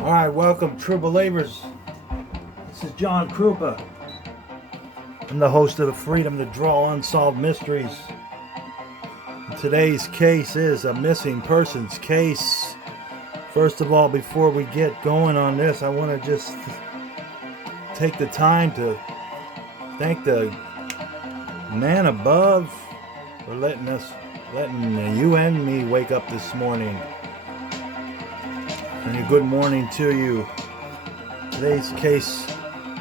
All right, welcome, true believers. This is John Krupa. I'm the host of the Freedom to Draw Unsolved Mysteries. Today's case is a missing persons case. First of all, before we get going on this, I want to just take the time to thank the man above for letting you and me wake up this morning. And a good morning to you. Today's case,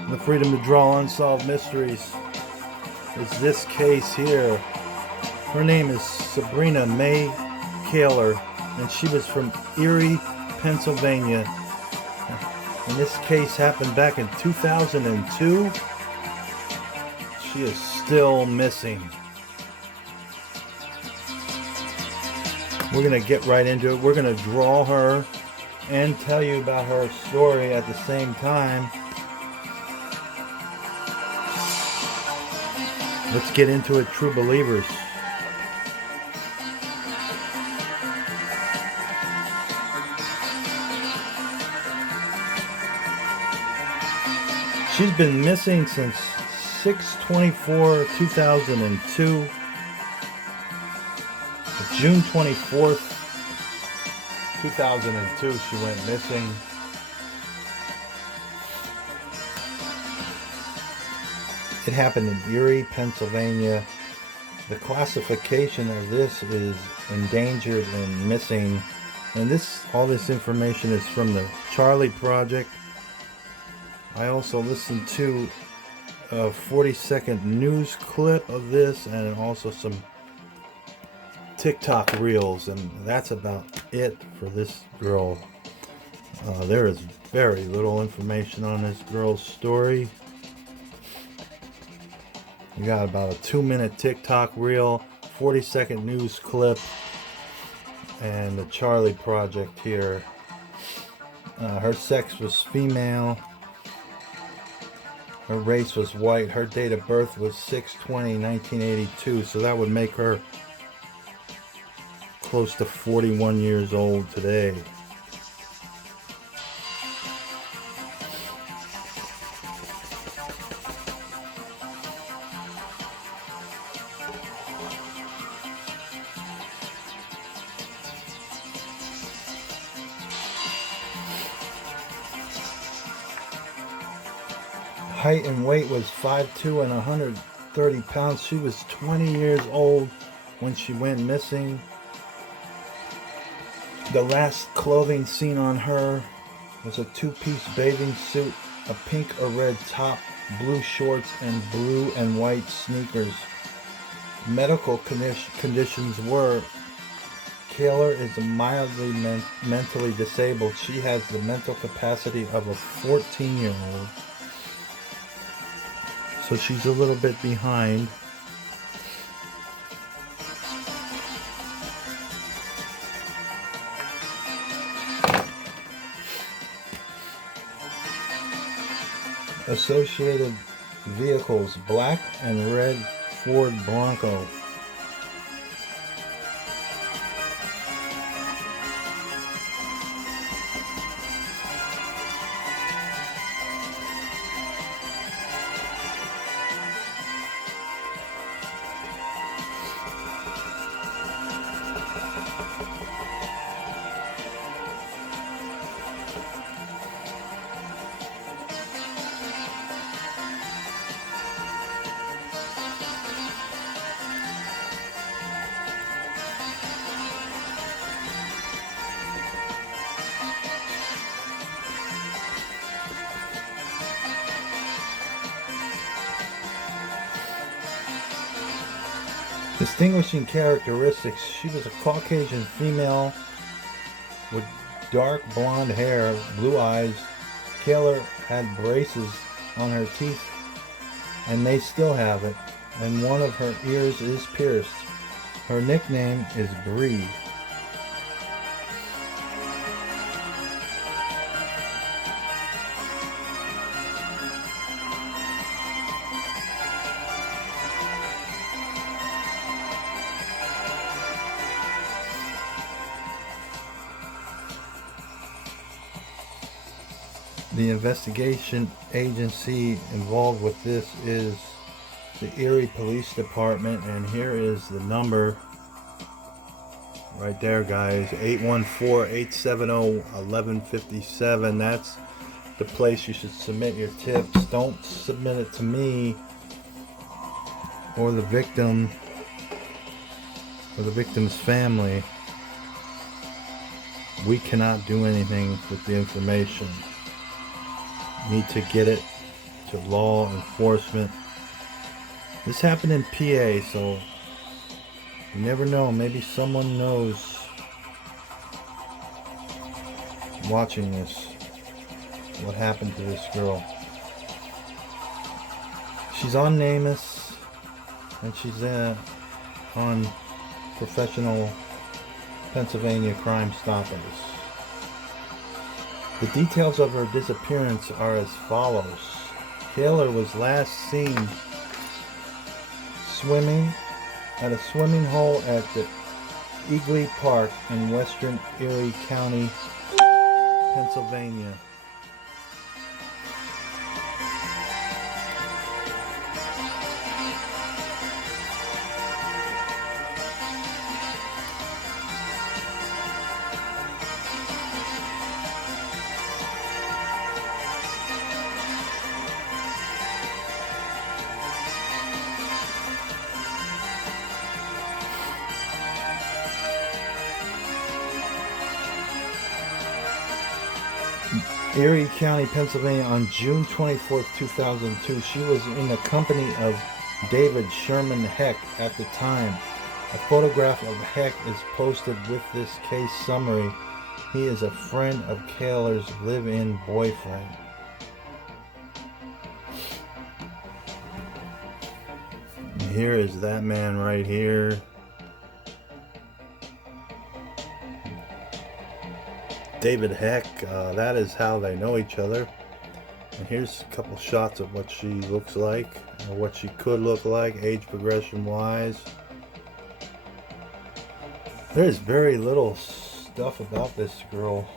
the Freedom to Draw Unsolved Mysteries, is this case here. Her name is Sabrina May Kahler, and she was from Erie, Pennsylvania. And this case happened back in 2002. She is still missing. We're going to get right into it. We're going to draw her and tell you about her story at the same time. Let's get into it, true believers. She's been missing since 6/24/2002. June 24th, 2002, she went missing. It happened in Erie, Pennsylvania. The classification of this is endangered and missing. And all this information is from the Charlie Project. I also listened to a 40-second news clip of this and also some TikTok reels, and that's about it for this girl. There is very little information on this girl's story. We got about a 2-minute TikTok reel, 40-second news clip, and the Charlie Project here. Her sex was female. Her race was white. Her date of birth was 6/20/1982, so that would make her close to 41 years old today. Height and weight was 5'2" and 130 pounds. She was 20 years old when she went missing. The last clothing seen on her was a 2-piece bathing suit, a pink or red top, blue shorts, and blue and white sneakers. Medical conditions were: Kahler is mildly mentally disabled. She has the mental capacity of a 14-year-old. So she's a little bit behind. Associated vehicles: black and red Ford Bronco. Distinguishing characteristics: she was a Caucasian female with dark blonde hair, blue eyes. Kahler had braces on her teeth, and they still have it, and one of her ears is pierced. Her nickname is Bree. The investigation agency involved with this is the Erie Police Department, and here is the number right there, guys. 814-870-1157. That's the place you should submit your tips. Don't submit it to me or the victim or the victim's family. We cannot do anything with the information. You need to get it to law enforcement. This happened in PA, so you never know. Maybe someone knows watching this what happened to this girl. She's on NamUs, and she's on professional Pennsylvania Crime Stoppers. The details of her disappearance are as follows. Kahler was last seen swimming at a swimming hole at the Erie Park in western Erie County, Pennsylvania. Erie County, Pennsylvania, on June 24th, 2002. She was in the company of David Sherman Heck at the time. A photograph of Heck is posted with this case summary. He is a friend of Kahler's live-in boyfriend. And here is that man right here. David Heck, that is how they know each other. And here's a couple shots of what she looks like, or what she could look like, age progression wise. There's very little stuff about this girl.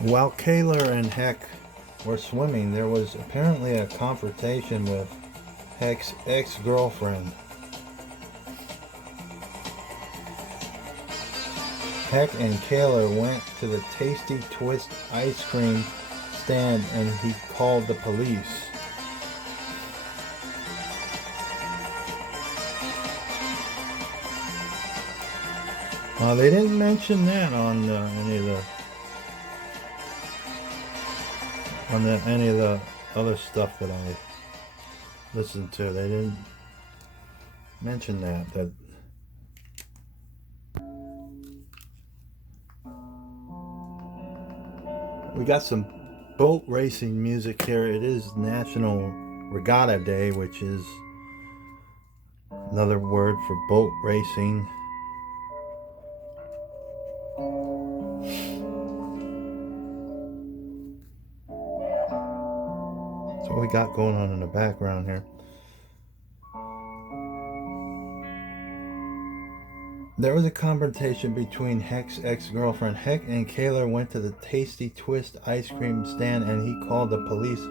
While Kahler and Heck were swimming, there was apparently a confrontation with Heck's ex-girlfriend. Heck and Kahler went to the Tasty Twist ice cream stand and he called the police. They didn't mention that on any of the other stuff that I listened to. They didn't mention that. We got some boat racing music here. It is National Regatta Day, which is another word for boat racing. That's what we got going on in the background here. There was a confrontation between Heck's ex-girlfriend. Heck and Kahler went to the Tasty Twist ice cream stand and he called the police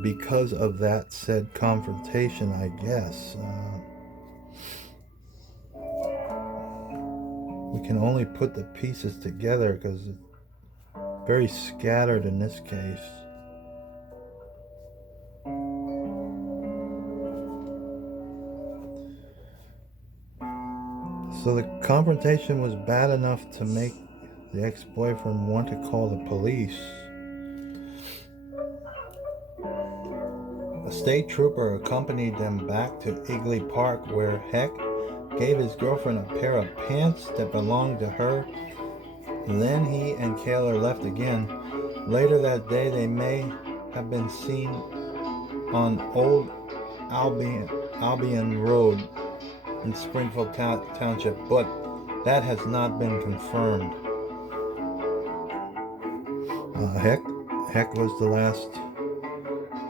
because of that said confrontation, I guess. We can only put the pieces together because it's very scattered in this case. So the confrontation was bad enough to make the ex-boyfriend want to call the police. A state trooper accompanied them back to Erie Park, where Heck gave his girlfriend a pair of pants that belonged to her. Then he and Kahler left again. Later that day, they may have been seen on Old Albion Road in Springfield Township, but that has not been confirmed. Heck was the last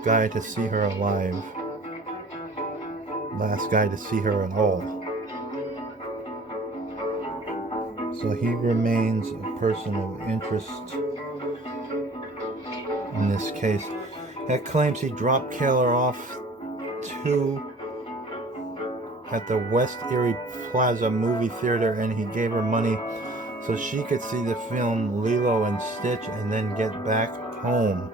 guy to see her alive. Last guy to see her at all. So he remains a person of interest in this case. Heck claims he dropped Kahler off at the West Erie Plaza movie theater, and he gave her money so she could see the film Lilo and Stitch and then get back home.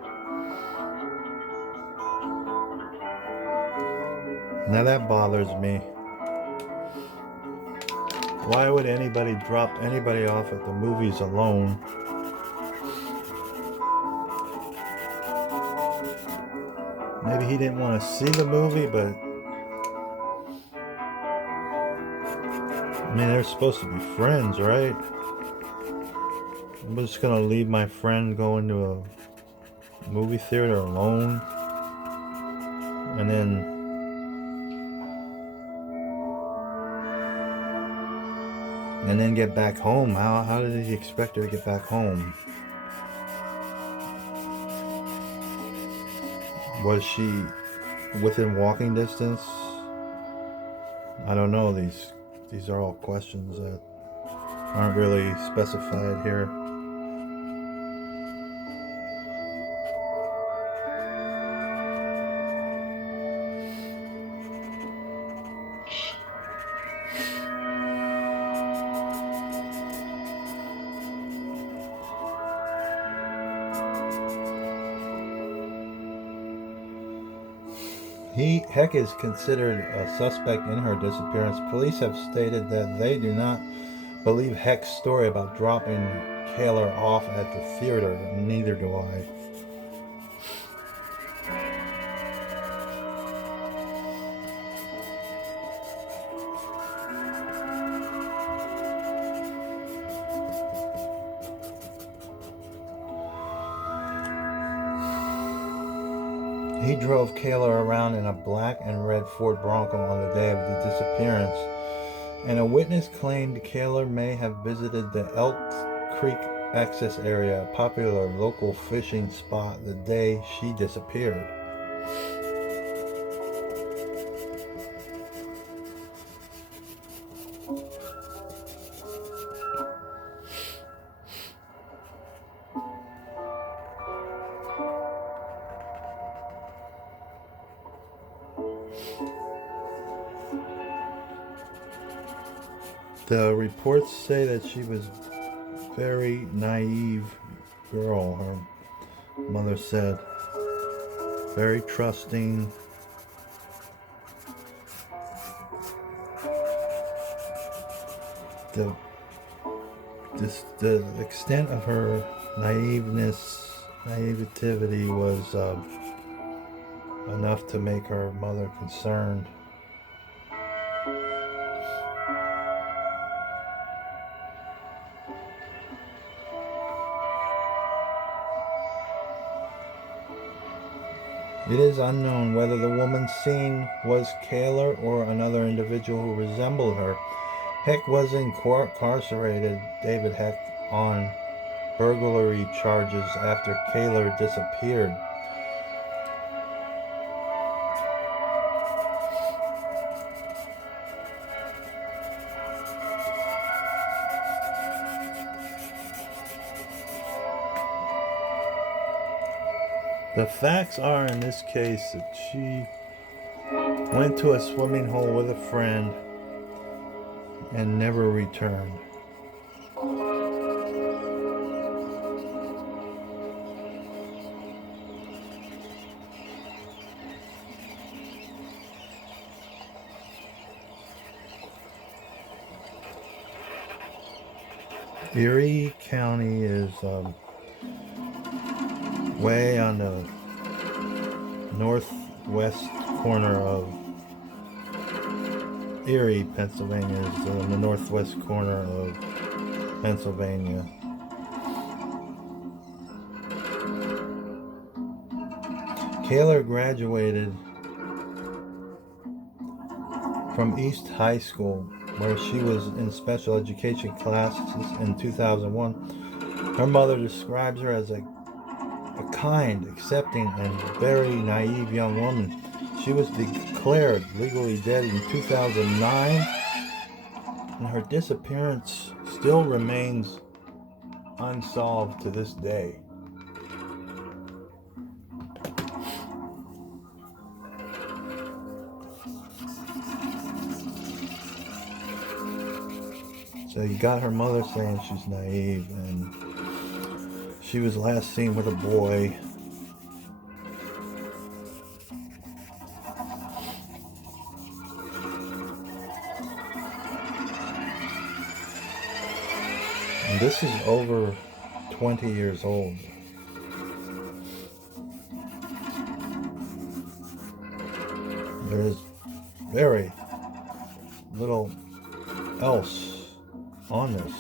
Now that bothers me. Why would anybody drop anybody off at the movies alone? Maybe he didn't want to see the movie, but I mean, they're supposed to be friends, right? I'm just gonna leave my friend going to a movie theater alone, and then get back home. How did he expect her to get back home? Was she within walking distance? I don't know. These are all questions that aren't really specified here. Heck is considered a suspect in her disappearance. Police have stated that they do not believe Heck's story about dropping Kahler off at the theater. Neither do I. He drove Kahler around in a black and red Ford Bronco on the day of the disappearance, and a witness claimed Kahler may have visited the Elk Creek access area, a popular local fishing spot, the day she disappeared. The reports say that she was a very naive girl, her mother said. Very trusting. The extent of her naivety was enough to make her mother concerned. It is unknown whether the woman seen was Kahler or another individual who resembled her. Heck was incarcerated, David Heck, on burglary charges after Kahler disappeared. The facts are, in this case, that she went to a swimming hole with a friend and never returned. Erie County is way on the northwest corner of Erie, Pennsylvania is on the northwest corner of Pennsylvania. Kahler graduated from East High School, where she was in special education classes in 2001. Her mother describes her as a kind, accepting, and very naive young woman. She was declared legally dead in 2009 And her disappearance still remains unsolved to this day. So you got her mother saying she's naive, and she was last seen with a boy. And this is over 20 years old. There's very little else on this.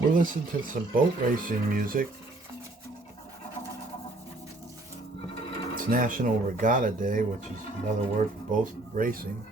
We're listening to some boat racing music. It's National Regatta Day, which is another word for boat racing.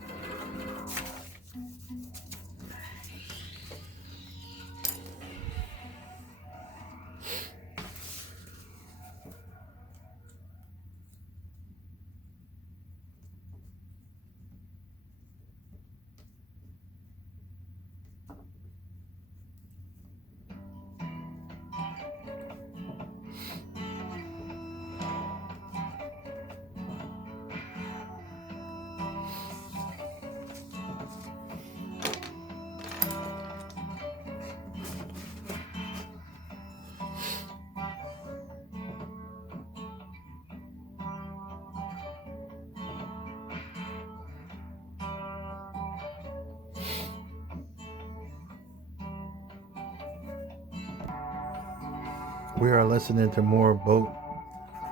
We are listening to more boat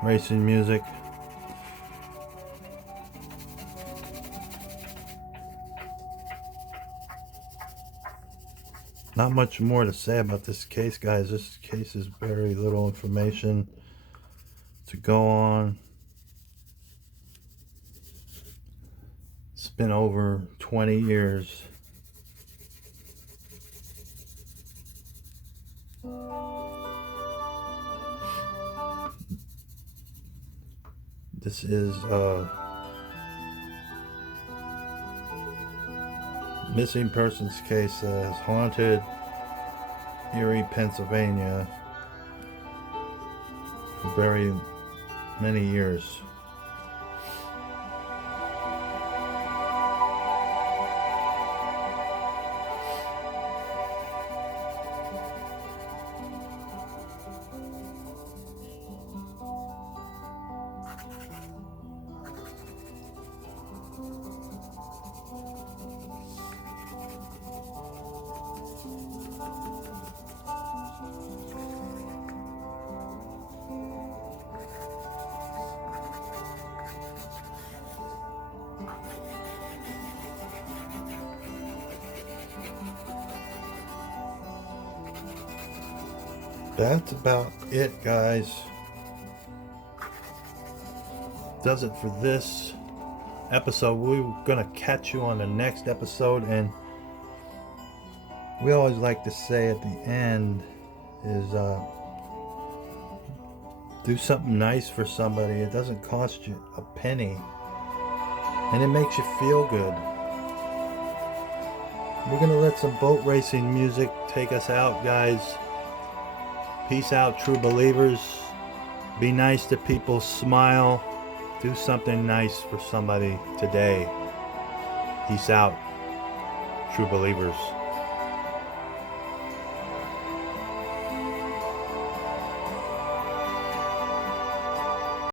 racing music. Not much more to say about this case, guys. This case is very little information to go on. It's been over 20 years. This is missing persons case that has haunted Erie, Pennsylvania for very many years. That's about it, guys. Does it for this episode. We're gonna catch you on the next episode, and we always like to say at the end is do something nice for somebody. It doesn't cost you a penny, and it makes you feel good. We're gonna let some boat racing music take us out, guys. Peace out, true believers. Be nice to people. Smile. Do something nice for somebody today. Peace out, true believers.